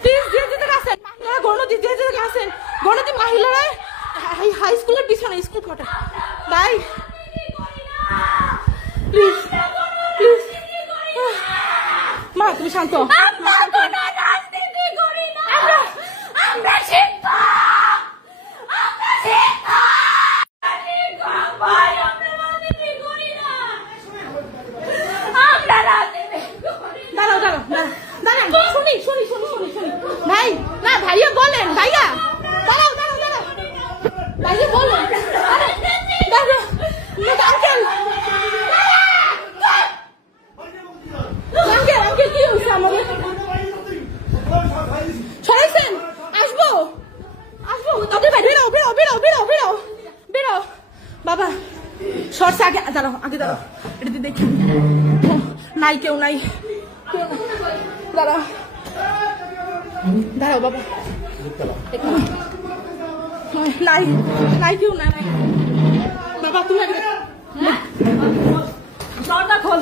Please যে যেতে আছেন মহিলারা গণতি যে যেতে আছেন গণতি মহিলারা হাই স্কুলের পিছনে স্কুল কোটা ভাই প্লিজ প্লিজ মা তুমি শান্ত ভাই না ভাইয়া বলেন ভাইয়া দাঁড়াও দাঁড়াও দাঁড়াও ভাইয়া বলেন আঙ্কেল আঙ্কেল আঙ্কেল কি হয়েছে আমাদের সরাইছেন আসবো আসবো তোদের ভাই বেরো বেরো বেরো বেরো বেরো বেরো বাবা সরছে আগে দাঁড়াও আগে দাঁড়াও এটা দেখি নাই কেউ নাই দাঁড়াও দাঁড়াও বাবা নাই নাই কেউ নাই বাবা তুমি দরজা খোল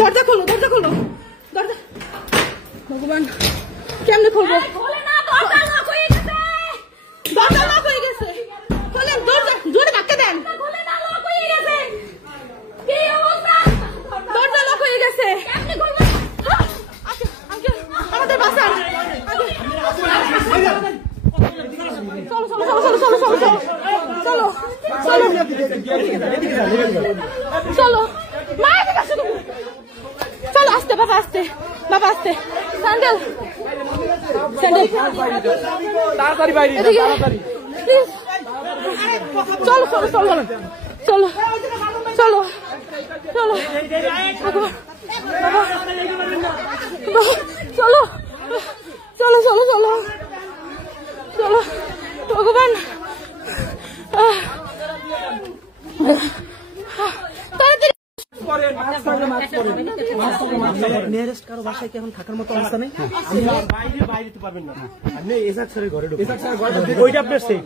দরজা খোলো দরজা খোলো দরজা ভগবান কেমনে খুলবো দরজা লক হয়ে গেছে খোলেন দরজা জোরে ধাক্কা দেন দরজা লক হয়ে গেছে আমাদের বাসা চলো চলো চলো চলো চলো চলো চলো চলো চলো মায়ের কাছে চলো আসতে বাবা আসতে বাবা আসতে স্যান্ডেল স্যান্ডেল তাড়াতাড়ি বাইরে তাড়াতাড়ি প্লিজ চলো চলো চলো চলো চলো চলো বাবা চলো চলো চলো চলো চলো ভগবান নিয়ারেস্ট কারো বাসায় কি এখন থাকার মতো অবস্থা নেই? বাইরে বাইরে তো পারবেন না, আপনি এসাক স্যারের ঘরে ঢুকবেন, ওইটা আপনার সেফ।